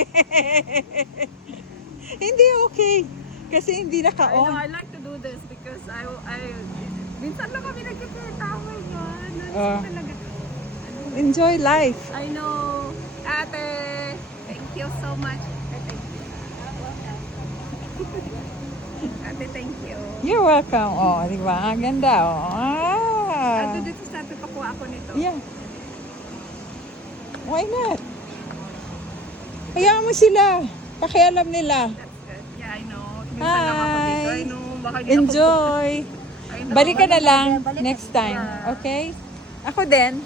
eh. Hindi okay. Kasi hindi I know, naka-on. I like to do this because minsan lang kami nagkikita. Oh my God. Talaga. Enjoy life. I know. Ate, thank you so much. Thank you. Ate, thank you. You're welcome. Oh, di ba? Ang ganda, oh. Ate, dito sa ate, pakuha ako nito. Yeah. Why not? Hayaan mo sila. Pakialam nila. That's good. Yeah, I know. Minsan lang ako dito. I know. Baka hindi Enjoy. I know. Balik ka na lang next time. Okay? Ako din.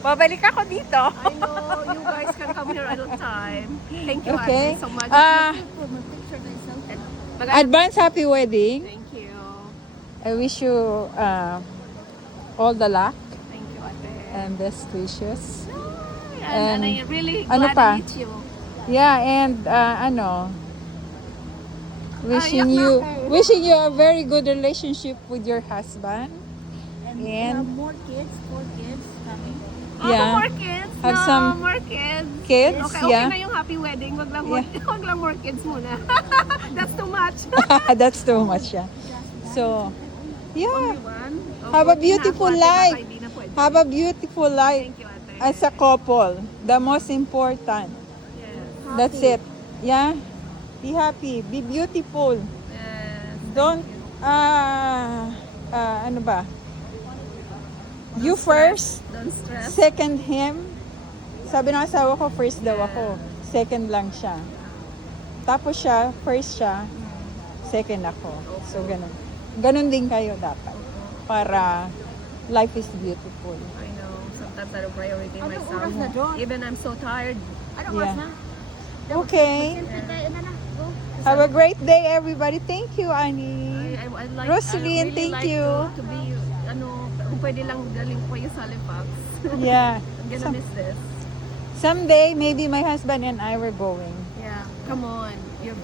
Babalik ako dito. I know. You guys can come here all the time. Thank you, Okay. Ate, so much. Advance happy wedding. Thank you. I wish you all the luck Thank you, Ate. and best wishes. And I really ano glad pa? to meet you. Yeah, and wishing you a very good relationship with your husband. And more kids, 4 kids coming. Yeah. More kids. Have no, some more kids. kids, Okay, yeah. okay na yung happy wedding. Wag lang, wag lang more kids muna. That's too much. That's too much, yeah. So, yeah. Only one. Have a beautiful Ate, baka life. hindi na pwede. Have a beautiful life Thank you, Ate. as a couple. The most important. Yes. That's it. Yeah. Be happy. Be beautiful. Yes. Don't, ano ba? You first, Don't stress. second him. Sabi ng asawa ko, first daw ako. Second lang siya. Tapos siya, first siya, second ako. So, ganun. Ganun din kayo dapat. Para life is beautiful. I know. Sometimes I don't priority Anong myself. oras na doon? Even I'm so tired. Anong Yeah. oras na? Okay. Go. Have a great day, everybody. Thank you, Annie. I like, Rosalyn, I really thank like you. To be, kung pwede lang galing ko yung Salipax. Yeah. I'm gonna miss this. Someday, maybe my husband and I were going. Yeah. Come on. You're